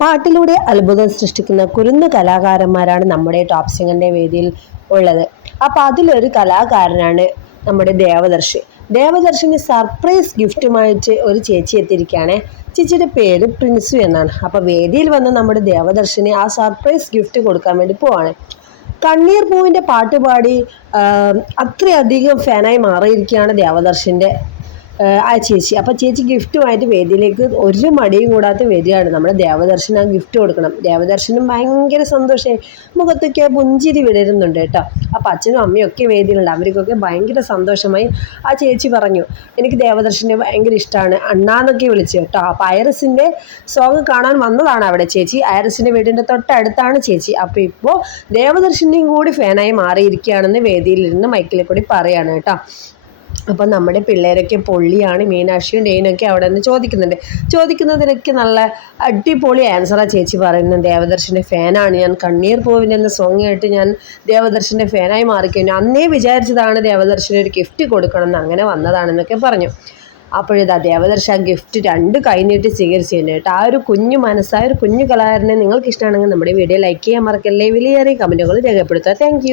പാട്ടിലൂടെ അത്ഭുതം സൃഷ്ടിക്കുന്ന കുരുന്നു കലാകാരന്മാരാണ് നമ്മുടെ ടോപ്പ് സിംഗറിന്റെ വേദിയിൽ ഉള്ളത്. അപ്പൊ അതിലൊരു കലാകാരനാണ് നമ്മുടെ ദേവദർശി. ദേവദർശിന് സർപ്രൈസ് ഗിഫ്റ്റുമായിട്ട് ഒരു ചേച്ചി എത്തിയിരിക്കുകയാണ്. ചേച്ചിയുടെ പേര് പ്രിൻസു എന്നാണ്. അപ്പൊ വേദിയിൽ വന്ന് നമ്മുടെ ദേവദർശിന് ആ സർപ്രൈസ് ഗിഫ്റ്റ് കൊടുക്കാൻ വേണ്ടി പോവാണ്. കണ്ണീർ പൂവിന്റെ പാട്ടുപാടി അത്രയധികം ഫാനായി മാറിയിരിക്കുകയാണ് ദേവദർശിന്റെ ആ ചേച്ചി. അപ്പം ചേച്ചി ഗിഫ്റ്റുമായിട്ട് വേദിയിലേക്ക് ഒരു മടിയും കൂടാത്ത വരികയാണ്. നമ്മുടെ ദേവദർശന് ആ ഗിഫ്റ്റ് കൊടുക്കണം. ദേവദർശനും ഭയങ്കര സന്തോഷമായി, മുഖത്തൊക്കെ പുഞ്ചിരി വിടരുന്നുണ്ട് കേട്ടോ. അപ്പം അച്ഛനും അമ്മയും ഒക്കെ വേദിയിലുണ്ട്. അവർക്കൊക്കെ ഭയങ്കര സന്തോഷമായി. ആ ചേച്ചി പറഞ്ഞു, എനിക്ക് ദേവദർശനെ ഭയങ്കര ഇഷ്ടമാണ് അണ്ണാന്നൊക്കെ വിളിച്ചു കേട്ടോ. അപ്പം ഐറസിൻ്റെ സോങ് കാണാൻ വന്നതാണ് അവിടെ ചേച്ചി. ഐറസിൻ്റെ വീടിൻ്റെ തൊട്ടടുത്താണ് ചേച്ചി. അപ്പോൾ ഇപ്പോൾ ദേവദർശൻ്റെയും കൂടി ഫാനായി മാറിയിരിക്കുകയാണെന്ന് വേദിയിലിരുന്ന് മൈക്കിൽ കൂടി പറയാണ് കേട്ടോ. അപ്പം നമ്മുടെ പിള്ളേരൊക്കെ പൊള്ളിയാണ്. മീനാക്ഷിയും ഡെയിനൊക്കെ അവിടെ നിന്ന് ചോദിക്കുന്നതിനൊക്കെ നല്ല അടിപൊളി ആൻസറാണ് ചേച്ചി പറയുന്നത്. ദേവദർശൻ്റെ ഫാനാണ് ഞാൻ, കണ്ണീർ പൂവിൻ്റെ എന്ന സോങ് കേട്ട് ഞാൻ ദേവദർശൻ്റെ ഫാനായി മാറിക്കഴിഞ്ഞു. അന്നേ വിചാരിച്ചതാണ് ദേവദർശന് ഒരു ഗിഫ്റ്റ് കൊടുക്കണം എന്ന്, അങ്ങനെ വന്നതാണെന്നൊക്കെ പറഞ്ഞു. അപ്പോഴിതാ ദേവദർശ ആ ഗിഫ്റ്റ് രണ്ട് കൈ നീട്ടി സ്വീകരിച്ചു തന്നെ കേട്ടോ. ആ ഒരു കുഞ്ഞു മനസ്സായ ഒരു കുഞ്ഞു കലാകാരനെ നിങ്ങൾക്ക് ഇഷ്ടമാണെങ്കിൽ നമ്മുടെ വീഡിയോ ലൈക്ക് ചെയ്യാൻ മറക്കല്ലേ. വിലയേറിയ കമൻറ്റുകൾ രേഖപ്പെടുത്തുക. താങ്ക്